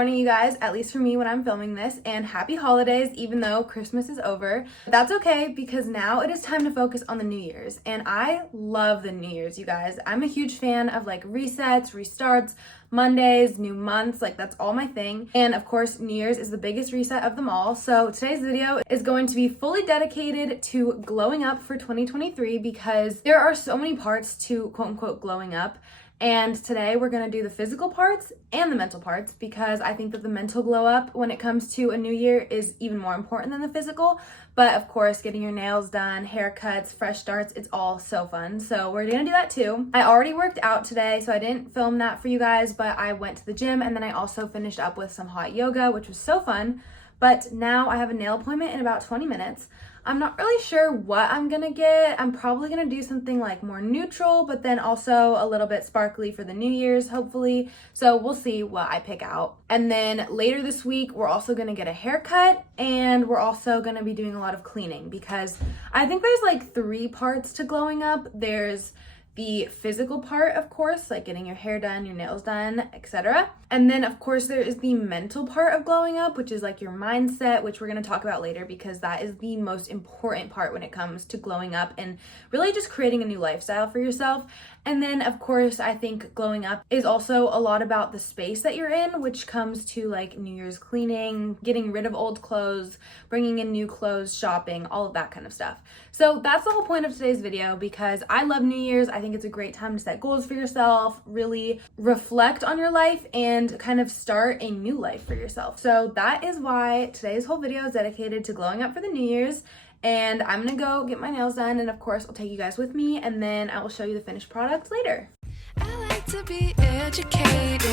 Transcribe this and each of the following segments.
morning, you guys, at least for me when I'm filming this, and happy holidays, even though Christmas is over. That's okay, because now it is time to focus on the New Year's, and I love the New Year's, you guys. I'm a huge fan of like resets, restarts, Mondays, new months, like that's all my thing. And of course, New Year's is the biggest reset of them all. So today's video is going to be fully dedicated to glowing up for 2023 because there are so many parts to quote unquote glowing up. And today we're gonna do the physical parts and the mental parts because I think that the mental glow up when it comes to a new year is even more important than the physical. But of course, getting your nails done, haircuts, fresh starts, it's all so fun. So we're gonna do that too. I already worked out today, so I didn't film that for you guys, but I went to the gym and then I also finished up with some hot yoga, which was so fun. But now I have a nail appointment in about 20 minutes. I'm not really sure what I'm gonna get. I'm probably gonna do something like more neutral, but then also a little bit sparkly for the New Year's, hopefully. So we'll see what I pick out. And then later this week, we're also gonna get a haircut and we're also gonna be doing a lot of cleaning because I think there's like 3 parts to glowing up. There's the physical part, of course, like getting your hair done, your nails done, etc. And then, of course, there is the mental part of glowing up, which is like your mindset, which we're going to talk about later because that is the most important part when it comes to glowing up and really just creating a new lifestyle for yourself. And then, of course, I think glowing up is also a lot about the space that you're in, which comes to like New Year's cleaning, getting rid of old clothes, bringing in new clothes, shopping, all of that kind of stuff. So that's the whole point of today's video because I love New Year's. I think it's a great time to set goals for yourself, really reflect on your life, and kind of start a new life for yourself. So that is why today's whole video is dedicated to glowing up for the New Year's. And I'm gonna go get my nails done, and of course I'll take you guys with me, and then I will show you the finished product later. I like to be educated,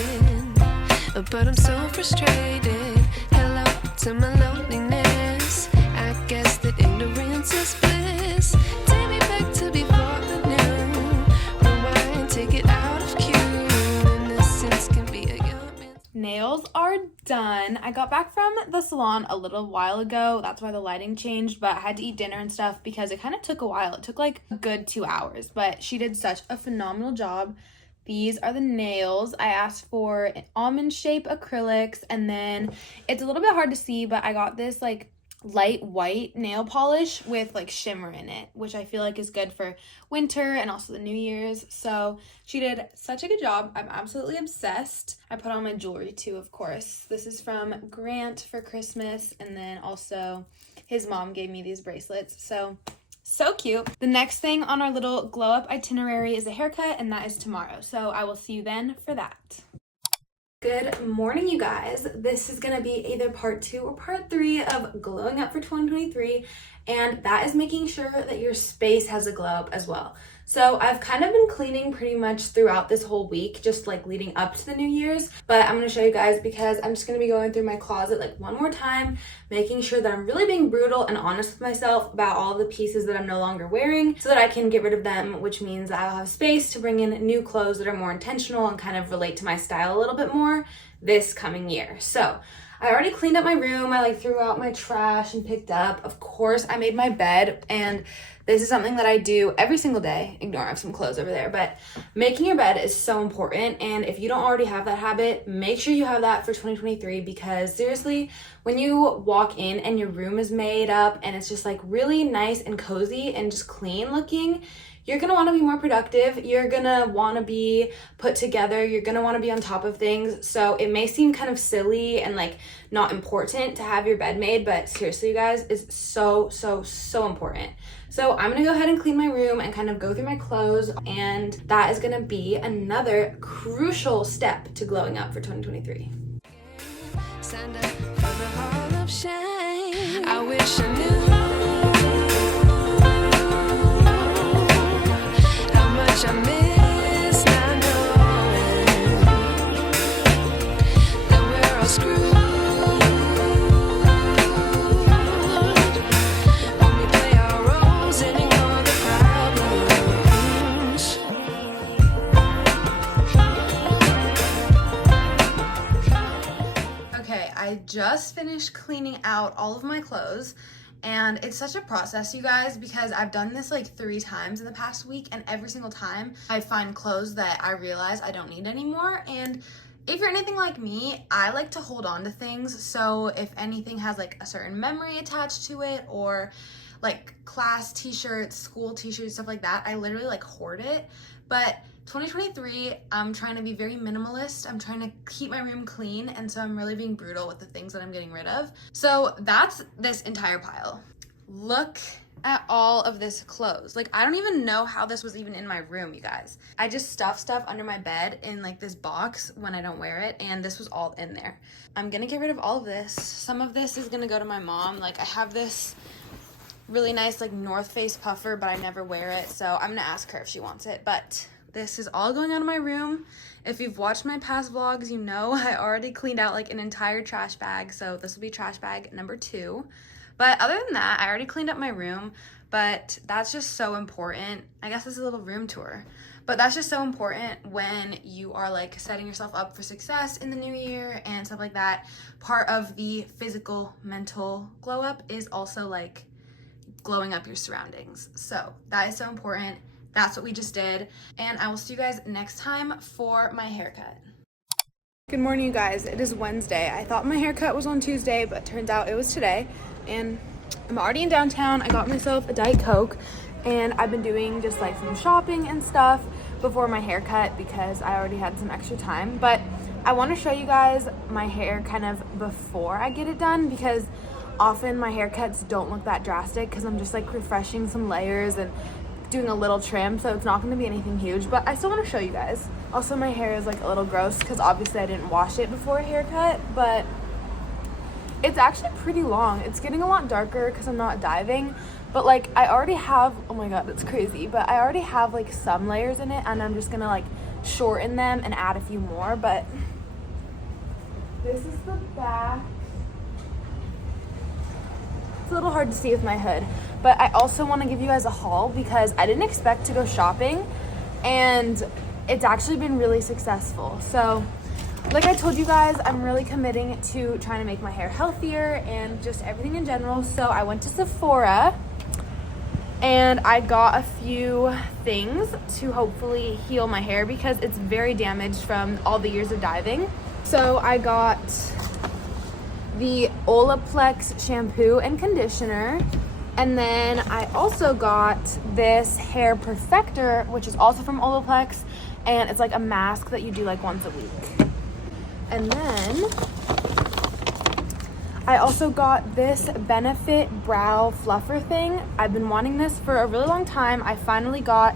but I'm so frustrated. Hello to my loneliness. I guess that ignorance is bliss. Take me back to before the new. Rewind, take it out of cue. Innocence can be a young man's. Nails are done. I got back from the salon a little while ago. That's why the lighting changed, but I had to eat dinner and stuff because it kind of took a while. It took like a good 2 hours, but she did such a phenomenal job. These are the nails. I asked for almond shape acrylics, and then it's a little bit hard to see, but I got this like light white nail polish with like shimmer in it, which I feel like is good for winter and also the New Year's. So she did such a good job. I'm absolutely obsessed. I put on my jewelry too, of course. This is from Grant for Christmas, and then also his mom gave me these bracelets. So cute. The next thing on our little glow up itinerary is a haircut, and that is tomorrow. So I will see you then for that. Good morning, you guys. This is gonna be either part 2 or part 3 of glowing up for 2023, and that is making sure that your space has a glow up as well. So I've kind of been cleaning pretty much throughout this whole week, just like leading up to the New Year's, but I'm gonna show you guys because I'm just gonna be going through my closet like one more time, making sure that I'm really being brutal and honest with myself about all the pieces that I'm no longer wearing so that I can get rid of them, which means I'll have space to bring in new clothes that are more intentional and kind of relate to my style a little bit more this coming year. So I already cleaned up my room. I like threw out my trash and picked up. Of course, I made my bed, and this is something that I do every single day. Ignore, I have some clothes over there, but making your bed is so important. And if you don't already have that habit, make sure you have that for 2023 because seriously, when you walk in and your room is made up and it's just like really nice and cozy and just clean looking, you're gonna wanna be more productive. You're gonna wanna be put together. You're gonna wanna be on top of things. So it may seem kind of silly and like not important to have your bed made, but seriously, you guys, it's so important. So I'm gonna go ahead and clean my room and kind of go through my clothes, and that is gonna be another crucial step to glowing up for 2023. Signed up for the Hall of Shame. I wish I knew how much I miss not knowing that we're all screwed when we play our roles and ignore the problems. Okay, I just finished cleaning out all of my clothes, and it's such a process, you guys, because I've done this like 3 times in the past week, and every single time I find clothes that I realize I don't need anymore, and If you're anything like me, I like to hold on to things. So if anything has like a certain memory attached to it, or like class t-shirts, school t-shirts, stuff like that, I literally like hoard it. But 2023, I'm trying to be very minimalist. I'm trying to keep my room clean, and so I'm really being brutal with the things that I'm getting rid of. So that's this entire pile. Look at all of this clothes. Like, I don't even know how this was even in my room, you guys. I just stuff stuff under my bed in like this box when I don't wear it, and this was all in there. I'm gonna get rid of all of this. Some of this is gonna go to my mom. Like, I have this really nice like North Face puffer, but I never wear it, so I'm gonna ask her if she wants it. But this is all going out of my room. If you've watched my past vlogs, you know I already cleaned out like an entire trash bag, so this will be trash bag number 2. But other than that, I already cleaned up my room, but that's just so important. I guess this is a little room tour, but that's just so important when you are like setting yourself up for success in the new year and stuff like that. Part of the physical, mental glow up is also like glowing up your surroundings. So that is so important. That's what we just did. And I will see you guys next time for my haircut. Good morning, you guys. It is Wednesday. I thought my haircut was on Tuesday, but turns out it was today. And I'm already in downtown. I got myself a Diet Coke, and I've been doing just like some shopping and stuff before my haircut because I already had some extra time. But I want to show you guys my hair kind of before I get it done, because often my haircuts don't look that drastic because I'm just like refreshing some layers and doing a little trim, so it's not going to be anything huge, but I still want to show you guys. Also, my hair is like a little gross because obviously I didn't wash it before a haircut, but it's actually pretty long. It's getting a lot darker because I'm not diving, but like I already have, oh my god, that's crazy, but I already have like some layers in it, and I'm just gonna like shorten them and add a few more. But this is the back. It's a little hard to see with my hood, but I also want to give you guys a haul because I didn't expect to go shopping, and it's actually been really successful. So like I told you guys, I'm really committing to trying to make my hair healthier and just everything in general. So I went to Sephora and I got a few things to hopefully heal my hair because it's very damaged from all the years of diving. So I got the Olaplex shampoo and conditioner, and then I also got this hair perfector, which is also from Olaplex, and it's like a mask that you do like once a week. And then I also got this Benefit brow fluffer thing. I've been wanting this for a really long time. I finally got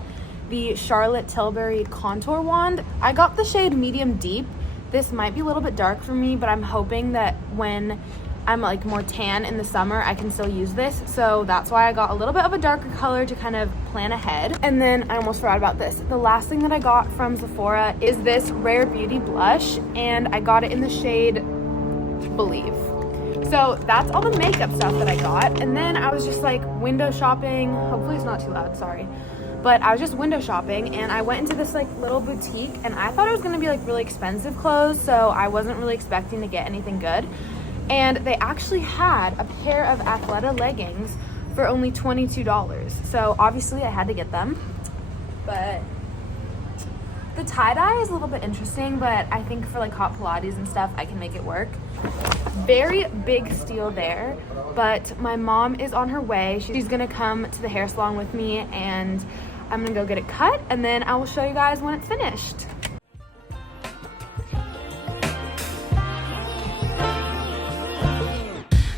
the Charlotte Tilbury contour wand. I got the shade medium deep. This might be a little bit dark for me, but I'm hoping that when I'm like more tan in the summer, I can still use this. So that's why I got a little bit of a darker color to kind of plan ahead. And then I almost forgot about this. The last thing that I got from Sephora is this Rare Beauty blush, and I got it in the shade Believe. So that's all the makeup stuff that I got. And then I was just like window shopping. Hopefully it's not too loud, sorry. But I was just window shopping, and I went into this like little boutique, and I thought it was gonna be like really expensive clothes, so I wasn't really expecting to get anything good. And they actually had a pair of Athleta leggings for only $22. So obviously I had to get them. But the tie-dye is a little bit interesting, but I think for like hot Pilates and stuff, I can make it work. Very big steal there, but my mom is on her way. She's gonna come to the hair salon with me, and I'm gonna go get it cut, and then I will show you guys when it's finished.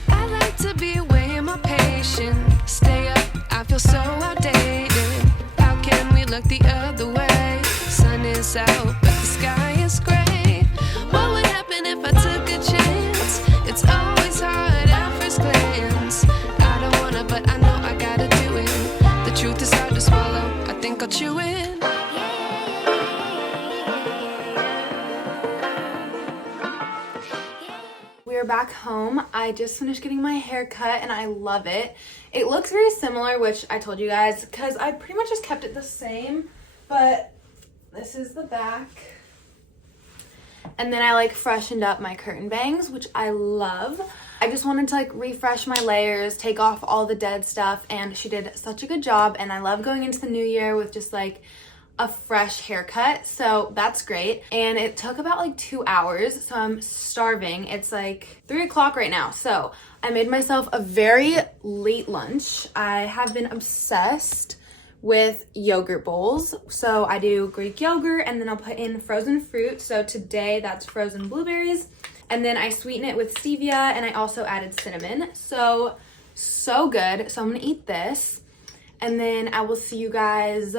I like to be way more patient. Stay up, I feel so outdated. How can we look the other way? Sun is out, but the sky is gray. What would happen if I took a chance? It's always hard at first glance. I don't wanna, but I know I gotta do it. The truth is hard to swallow, I think I'll chew it. We're back home. I just finished getting my hair cut, and I love it. It looks very similar, which I told you guys, because I pretty much just kept it the same, but this is the back. And then I like freshened up my curtain bangs, which I love. I just wanted to like refresh my layers, take off all the dead stuff, and she did such a good job. And I love going into the new year with just like a fresh haircut, so that's great. And it took about like 2 hours, so I'm starving. It's like 3 o'clock right now, so I made myself a very late lunch. I have been obsessed with yogurt bowls. So I do Greek yogurt and then I'll put in frozen fruit. So today that's frozen blueberries. And then I sweeten it with stevia and I also added cinnamon. So good. So I'm gonna eat this. And then I will see you guys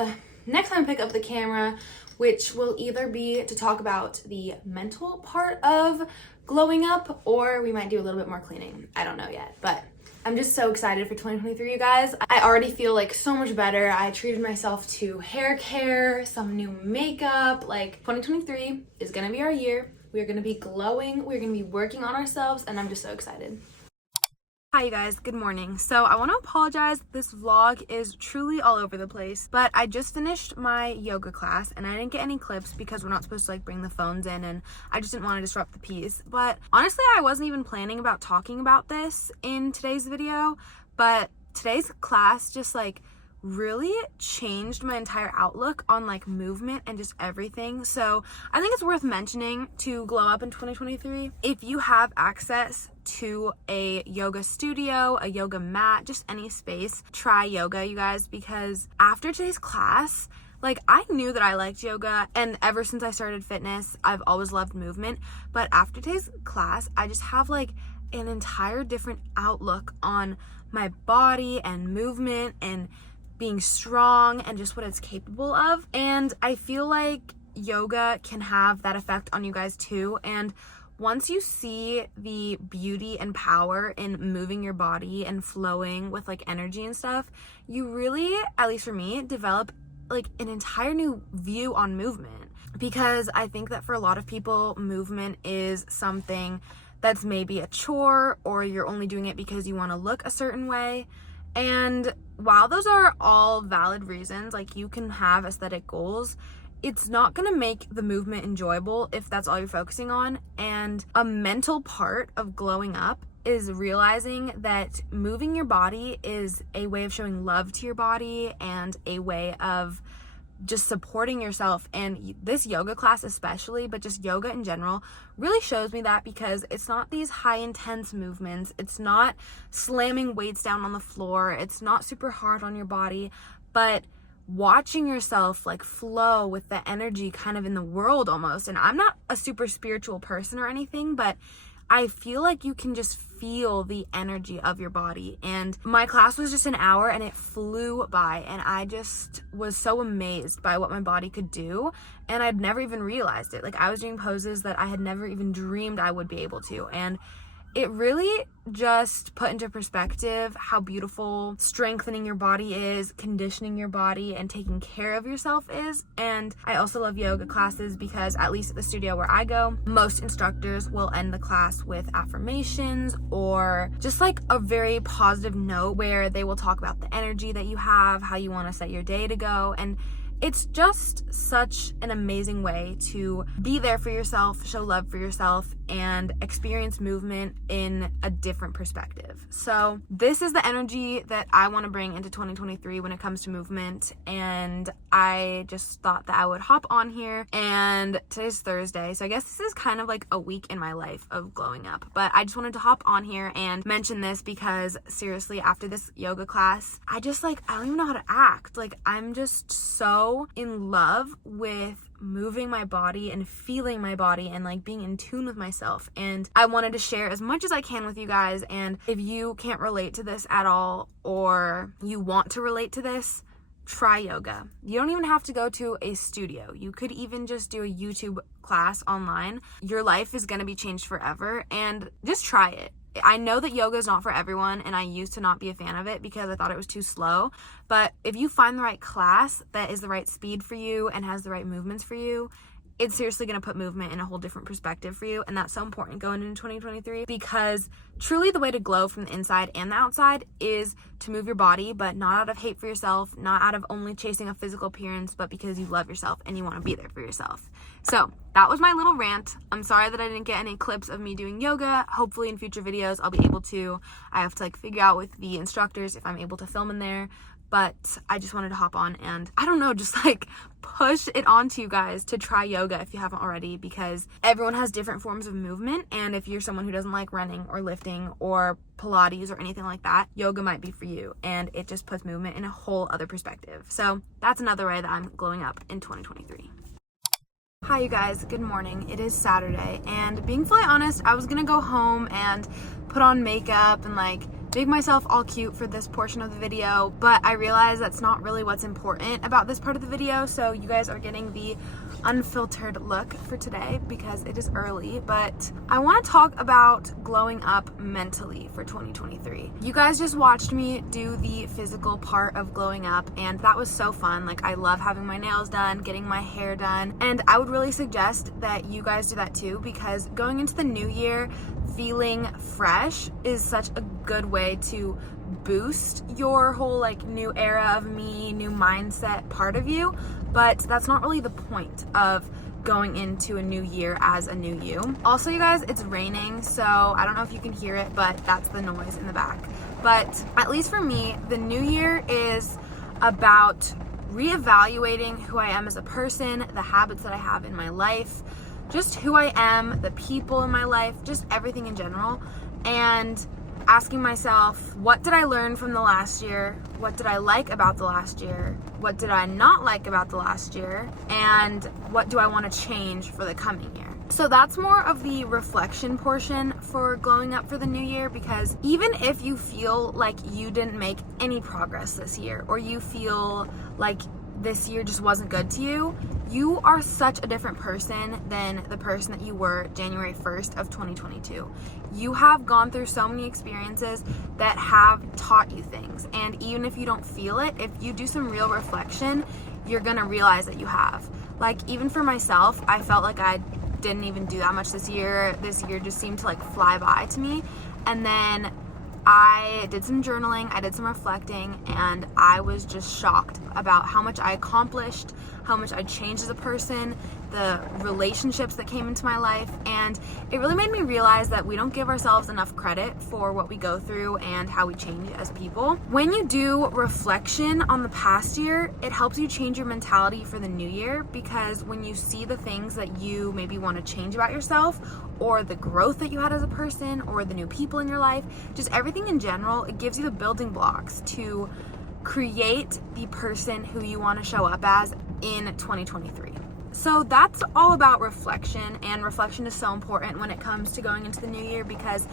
next time I pick up the camera, which will either be to talk about the mental part of glowing up or we might do a little bit more cleaning. I don't know yet, but I'm just so excited for 2023, you guys. I already feel like so much better. I treated myself to hair care, some new makeup. Like 2023 is gonna be our year. We're gonna be glowing. We're gonna be working on ourselves and I'm just so excited. Hi you guys, good morning. So I want to apologize, this vlog is truly all over the place, but I just finished my yoga class and I didn't get any clips because we're not supposed to like bring the phones in and I just didn't want to disrupt the piece. But honestly, I wasn't even planning about talking about this in today's video, but today's class just like really changed my entire outlook on like movement and just everything. So I think it's worth mentioning to glow up in 2023. If you have access to a yoga studio, a yoga mat, just any space, try yoga, you guys, because after today's class, like I knew that I liked yoga and ever since I started fitness, I've always loved movement. But after today's class, I just have like an entire different outlook on my body and movement and being strong and just what it's capable of. And I feel like yoga can have that effect on you guys too. And once you see the beauty and power in moving your body and flowing with like energy and stuff, you really, at least for me, develop like an entire new view on movement. Because I think that for a lot of people, movement is something that's maybe a chore or you're only doing it because you want to look a certain way. And while those are all valid reasons, like you can have aesthetic goals, it's not going to make the movement enjoyable if that's all you're focusing on. And a mental part of glowing up is realizing that moving your body is a way of showing love to your body and a way of just supporting yourself. And this yoga class especially, but just yoga in general, really shows me that because it's not these high intense movements, it's not slamming weights down on the floor, it's not super hard on your body, but watching yourself like flow with the energy kind of in the world almost. And I'm not a super spiritual person or anything, but I feel like you can just feel the energy of your body. And my class was just an hour and it flew by and I just was so amazed by what my body could do, and I'd never even realized it. Like I was doing poses that I had never even dreamed I would be able to, and it really just put into perspective how beautiful strengthening your body is, conditioning your body, and taking care of yourself is. And I also love yoga classes because, at least at the studio where I go, most instructors will end the class with affirmations or just like a very positive note where they will talk about the energy that you have, how you want to set your day to go. And it's just such an amazing way to be there for yourself, show love for yourself, and experience movement in a different perspective. So this is the energy that I want to bring into 2023 when it comes to movement, and I just thought that I would hop on here. And today's Thursday, so I guess this is kind of like a week in my life of glowing up, but I just wanted to hop on here and mention this because seriously, after this yoga class, I don't even know how to act. Like I'm just so in love with moving my body and feeling my body and like being in tune with myself. And I wanted to share as much as I can with you guys. And if you can't relate to this at all or you want to relate to this, try yoga. You don't even have to go to a studio. You could even just do a YouTube class online. Your life is going to be changed forever, and just try it. I know that yoga is not for everyone, and I used to not be a fan of it because I thought it was too slow. But if you find the right class that is the right speed for you and has the right movements for you, it's seriously going to put movement in a whole different perspective for you. And that's so important going into 2023, because truly the way to glow from the inside and the outside is to move your body, but not out of hate for yourself, not out of only chasing a physical appearance, but because you love yourself and you want to be there for yourself. So that was my little rant. I'm sorry that I didn't get any clips of me doing yoga. Hopefully in future videos I'll be able to. I have to figure out with the instructors if I'm able to film in there. but I just wanted to hop on and, I don't know, just like push it onto you guys to try yoga if you haven't already, because everyone has different forms of movement, and if you're someone who doesn't like running or lifting or Pilates or anything like that, yoga might be for you, and it just puts movement in a whole other perspective. So that's another way that I'm glowing up in 2023. Hi you guys, good morning. It is Saturday, and being fully honest, I was gonna go home and put on makeup and like make myself all cute for this portion of the video, but I realized that's not really what's important about this part of the video, so you guys are getting the unfiltered look for today because it is early. But I want to talk about glowing up mentally for 2023. You guys just watched me do the physical part of glowing up, and that was so fun. Like, I love having my nails done, getting my hair done, and I would really suggest that you guys do that too, because going into the new year feeling fresh is such a good way to boost your whole like new era of me, new mindset part of you. But that's not really the point of going into a new year as a new you. Also, you guys, it's raining, so I don't know if you can hear it, but that's the noise in the back. But at least for me, the new year is about reevaluating who I am as a person, the habits that I have in my life, just who I am, the people in my life, just everything in general, and asking myself, what did I learn from the last year? What did I like about the last year? What did I not like about the last year? And what do I want to change for the coming year? So that's more of the reflection portion for glowing up for the new year, because even if you feel like you didn't make any progress this year, or you feel like this year just wasn't good to you, you are such a different person than the person that you were January 1st of 2022. You have gone through so many experiences that have taught you things, and even if you don't feel it, if you do some real reflection, you're gonna realize that you have. Like, even for myself, I felt like I didn't even do that much this year. This year just seemed to like fly by to me, and then I did some journaling, I did some reflecting, and I was just shocked about how much I accomplished, how much I changed as a person, the relationships that came into my life, and it really made me realize that we don't give ourselves enough credit for what we go through and how we change as people. When you do reflection on the past year, it helps you change your mentality for the new year, because when you see the things that you maybe want to change about yourself, or the growth that you had as a person, or the new people in your life, just everything in general, it gives you the building blocks to create the person who you want to show up as in 2023. So that's all about reflection, and reflection is so important when it comes to going into the new year, because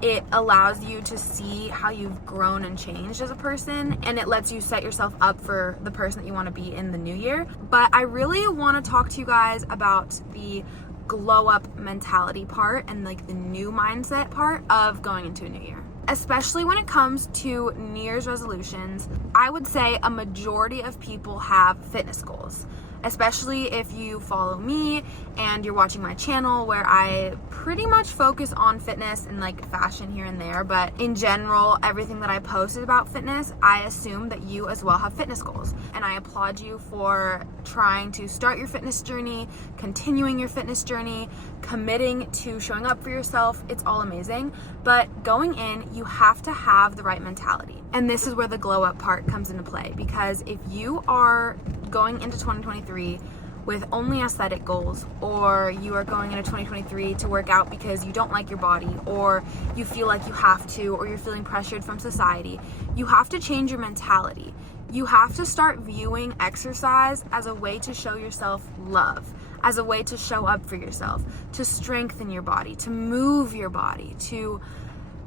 it allows you to see how you've grown and changed as a person, and it lets you set yourself up for the person that you want to be in the new year. But I really want to talk to you guys about the glow up mentality part and like the new mindset part of going into a new year. Especially when it comes to New Year's resolutions, I would say a majority of people have fitness goals. Especially if you follow me and you're watching my channel, where I pretty much focus on fitness and like fashion here and there, but in general, everything that I post is about fitness. I assume that you as well have fitness goals, and I applaud you for trying to start your fitness journey, continuing your fitness journey, committing to showing up for yourself. It's all amazing, but going in, you have to have the right mentality. And this is where the glow up part comes into play, because if you are going into 2023 with only aesthetic goals, or you are going into 2023 to work out because you don't like your body, or you feel like you have to, or you're feeling pressured from society, you have to change your mentality. You have to start viewing exercise as a way to show yourself love, as a way to show up for yourself, to strengthen your body, to move your body, to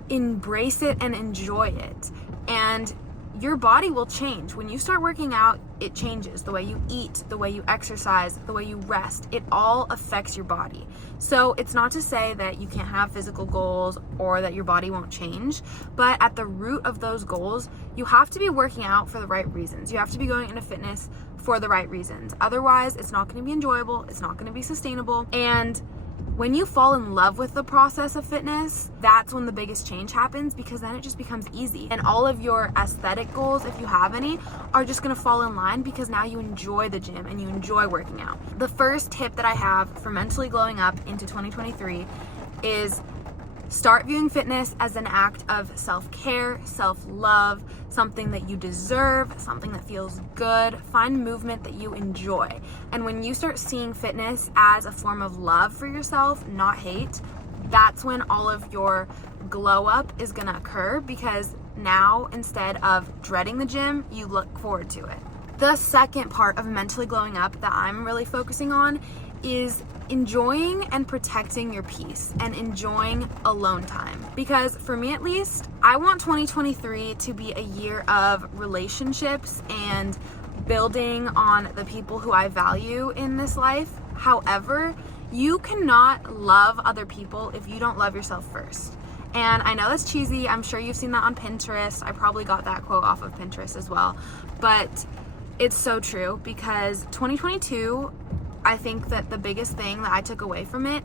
embrace it and enjoy it. And your body will change. When you start working out, it changes. The way you eat, the way you exercise, the way you rest, it all affects your body. So it's not to say that you can't have physical goals or that your body won't change, but at the root of those goals, you have to be working out for the right reasons. You have to be going into fitness for the right reasons. Otherwise, it's not going to be enjoyable, it's not going to be sustainable, and when you fall in love with the process of fitness, that's when the biggest change happens, because then it just becomes easy. And all of your aesthetic goals, if you have any, are just gonna fall in line, because now you enjoy the gym and you enjoy working out. The first tip that I have for mentally glowing up into 2023 is Start viewing fitness as an act of self-care, self-love, something that you deserve, something that feels good. Find movement that you enjoy. And when you start seeing fitness as a form of love for yourself, not hate, that's when all of your glow up is gonna occur, because now instead of dreading the gym, you look forward to it. The second part of mentally glowing up that I'm really focusing on is enjoying and protecting your peace and enjoying alone time. Because for me at least, I want 2023 to be a year of relationships and building on the people who I value in this life. However, you cannot love other people if you don't love yourself first. And I know that's cheesy. I'm sure you've seen that on Pinterest. I probably got that quote off of Pinterest as well. But it's so true, because 2022, I think that the biggest thing that I took away from it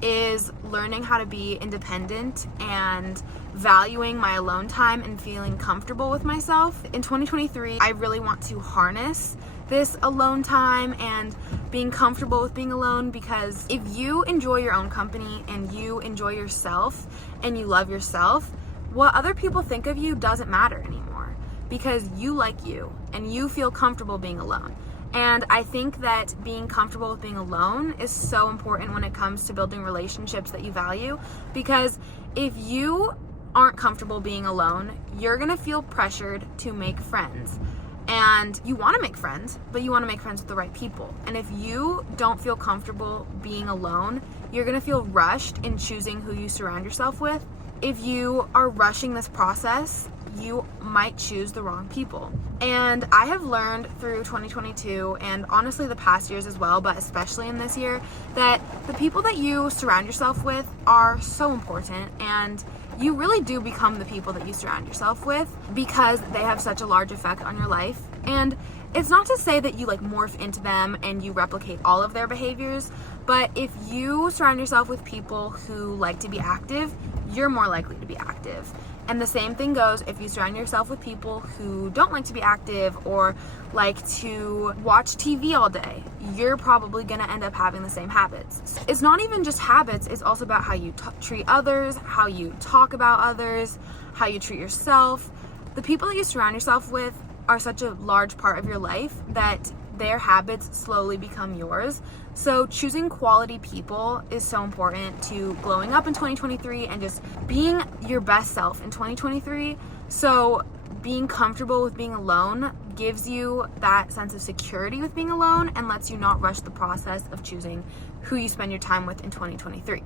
is learning how to be independent and valuing my alone time and feeling comfortable with myself. In 2023, I really want to harness this alone time and being comfortable with being alone, because if you enjoy your own company and you enjoy yourself and you love yourself, what other people think of you doesn't matter anymore, because you like you and you feel comfortable being alone. And I think that being comfortable with being alone is so important when it comes to building relationships that you value, because if you aren't comfortable being alone, you're gonna feel pressured to make friends. And you want to make friends, but you want to make friends with the right people. And if you don't feel comfortable being alone, you're going to feel rushed in choosing who you surround yourself with. If you are rushing this process, you might choose the wrong people. And I have learned through 2022, and honestly the past years as well, but especially in this year, that the people that you surround yourself with are so important, and you really do become the people that you surround yourself with, because they have such a large effect on your life. And it's not to say that you like morph into them and you replicate all of their behaviors, but if you surround yourself with people who like to be active, you're more likely to be active. And the same thing goes if you surround yourself with people who don't like to be active or like to watch TV all day. You're probably going to end up having the same habits. It's not even just habits, it's also about how you treat others, how you talk about others, how you treat yourself. The people that you surround yourself with are such a large part of your life that their habits slowly become yours. So choosing quality people is so important to glowing up in 2023 and just being your best self in 2023. So being comfortable with being alone gives you that sense of security with being alone and lets you not rush the process of choosing who you spend your time with in 2023.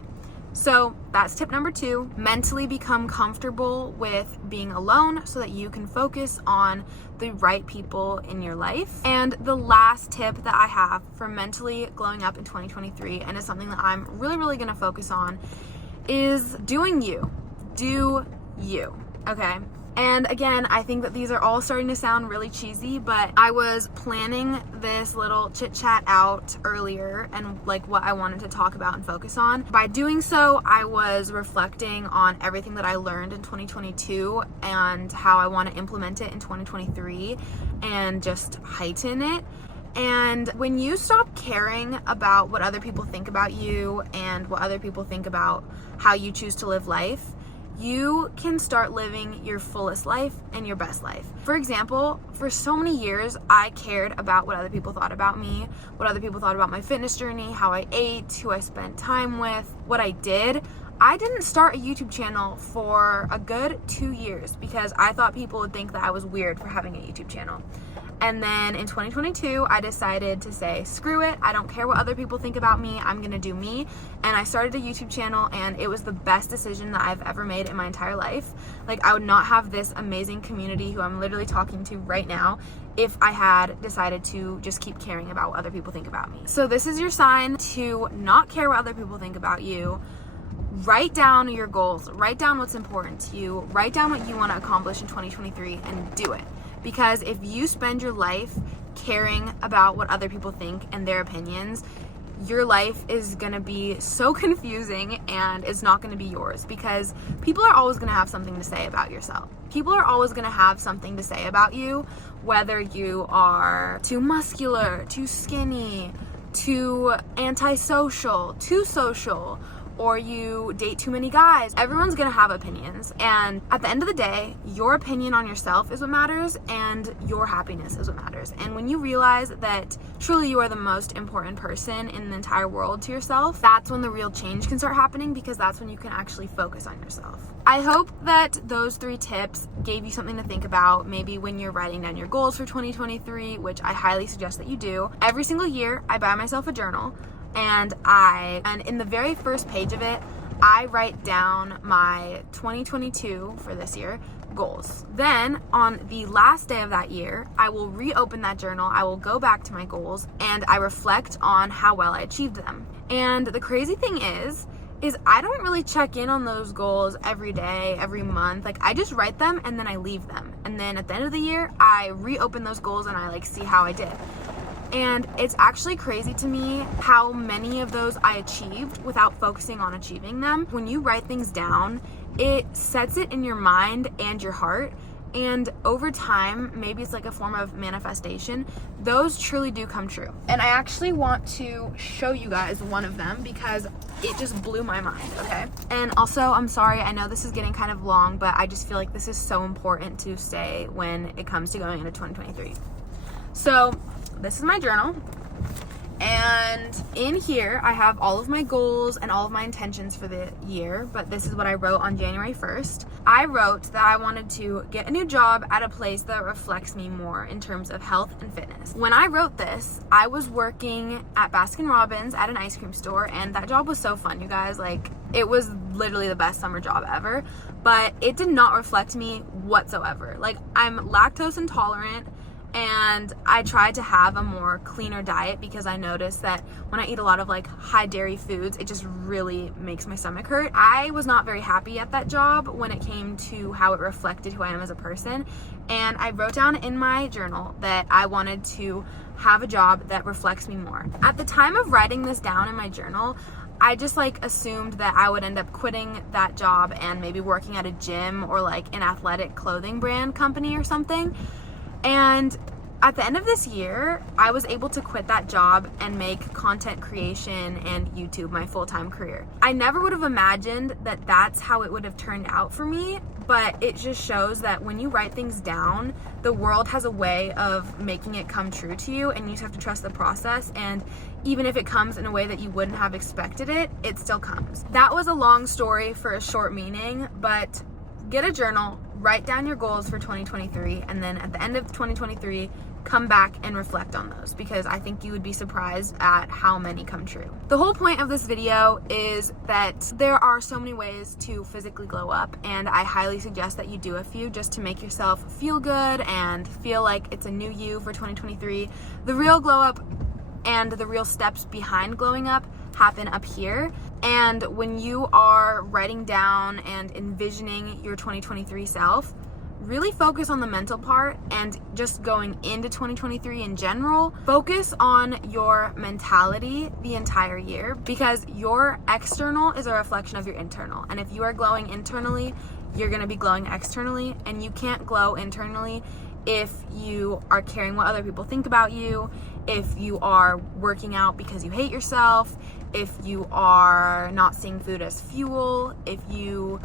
So that's tip number 2, mentally become comfortable with being alone so that you can focus on the right people in your life. And the last tip that I have for mentally glowing up in 2023, and it's something that I'm really gonna focus on, is doing you. Do you, okay? And again, I think that these are all starting to sound really cheesy, but I was planning this little chit chat out earlier and like what I wanted to talk about and focus on. By doing so, I was reflecting on everything that I learned in 2022 and how I want to implement it in 2023 and just heighten it. And when you stop caring about what other people think about you and what other people think about how you choose to live life, you can start living your fullest life and your best life. For example, for so many years, I cared about what other people thought about me, what other people thought about my fitness journey, how I ate, who I spent time with, what I did. I didn't start a YouTube channel for a good 2 years because I thought people would think that I was weird for having a YouTube channel. And then in 2022, I decided to say, screw it. I don't care what other people think about me. I'm going to do me. And I started a YouTube channel, and it was the best decision that I've ever made in my entire life. Like, I would not have this amazing community who I'm literally talking to right now if I had decided to just keep caring about what other people think about me. So this is your sign to not care what other people think about you. Write down your goals. Write down what's important to you. Write down what you want to accomplish in 2023 and do it. Because if you spend your life caring about what other people think and their opinions, your life is gonna be so confusing and it's not gonna be yours, because people are always gonna have something to say about yourself. People are always gonna have something to say about you, whether you are too muscular, too skinny, too antisocial, too social, or you date too many guys. Everyone's gonna have opinions, and at the end of the day, your opinion on yourself is what matters, and your happiness is what matters. And when you realize that truly you are the most important person in the entire world to yourself, that's when the real change can start happening, because that's when you can actually focus on yourself. I hope that those 3 tips gave you something to think about, maybe when you're writing down your goals for 2023, which I highly suggest that you do. Every single year, I buy myself a journal, and in the very first page of it, I write down my 2022 for this year goals. Then on the last day of that year, I will reopen that journal, I will go back to my goals, and I reflect on how well I achieved them. And the crazy thing is I don't really check in on those goals every day, every month. Like, I just write them and then I leave them. And then at the end of the year, I reopen those goals and I see how I did. And it's actually crazy to me how many of those I achieved without focusing on achieving them. When you write things down, it sets it in your mind and your heart. And over time, maybe it's like a form of manifestation, those truly do come true. And I actually want to show you guys one of them because it just blew my mind, okay? And also, I'm sorry, I know this is getting kind of long, but I just feel like this is so important to say when it comes to going into 2023. So, this is my journal. And in here, I have all of my goals and all of my intentions for the year, but this is what I wrote on January 1st. I wrote that I wanted to get a new job at a place that reflects me more in terms of health and fitness. When I wrote this, I was working at Baskin-Robbins at an ice cream store, and that job was so fun, you guys. Like, it was literally the best summer job ever, but it did not reflect me whatsoever. Like, I'm lactose intolerant, and I tried to have a more cleaner diet because I noticed that when I eat a lot of high dairy foods, it just really makes my stomach hurt. I was not very happy at that job when it came to how it reflected who I am as a person. And I wrote down in my journal that I wanted to have a job that reflects me more. At the time of writing this down in my journal, I just assumed that I would end up quitting that job and maybe working at a gym or an athletic clothing brand company or something. And at the end of this year, I was able to quit that job and make content creation and YouTube my full-time career. I never would have imagined that that's how it would have turned out for me, but it just shows that when you write things down, the world has a way of making it come true to you, and you just have to trust the process. And even if it comes in a way that you wouldn't have expected it, it still comes. That was a long story for a short meaning, but get a journal, write down your goals for 2023, and then at the end of 2023, come back and reflect on those, because I think you would be surprised at how many come true. The whole point of this video is that there are so many ways to physically glow up, and I highly suggest that you do a few just to make yourself feel good and feel like it's a new you for 2023. The real glow up and the real steps behind glowing up happen up here. And when you are writing down and envisioning your 2023 self, really focus on the mental part, and just going into 2023 in general, focus on your mentality the entire year, because your external is a reflection of your internal. And if you are glowing internally, you're going to be glowing externally, and you can't glow internally if you are caring what other people think about you, if you are working out because you hate yourself, if you are not seeing food as fuel, if you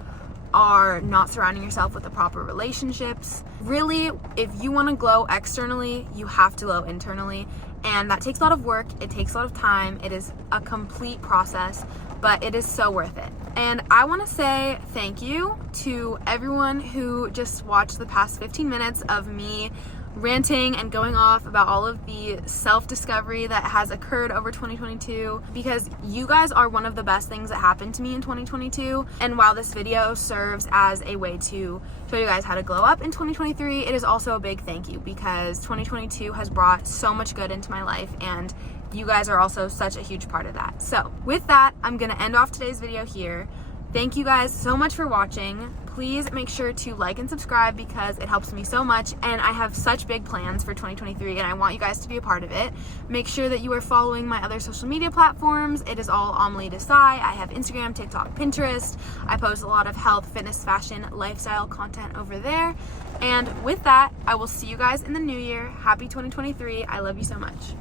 are not surrounding yourself with the proper relationships. Really, if you want to glow externally, you have to glow internally, and that takes a lot of work, it takes a lot of time, it is a complete process, but it is so worth it. And I want to say thank you to everyone who just watched the past 15 minutes of me ranting and going off about all of the self-discovery that has occurred over 2022, because you guys are one of the best things that happened to me in 2022. And while this video serves as a way to show you guys how to glow up in 2023, it is also a big thank you, because 2022 has brought so much good into my life, and you guys are also such a huge part of that. So with that, I'm gonna end off today's video here. Thank you guys so much for watching. Please make sure to like and subscribe, because it helps me so much, and I have such big plans for 2023 and I want you guys to be a part of it. Make sure that you are following my other social media platforms. It is all Amelie Desai. I have Instagram, TikTok, Pinterest. I post a lot of health, fitness, fashion, lifestyle content over there. And with that, I will see you guys in the new year. Happy 2023. I love you so much.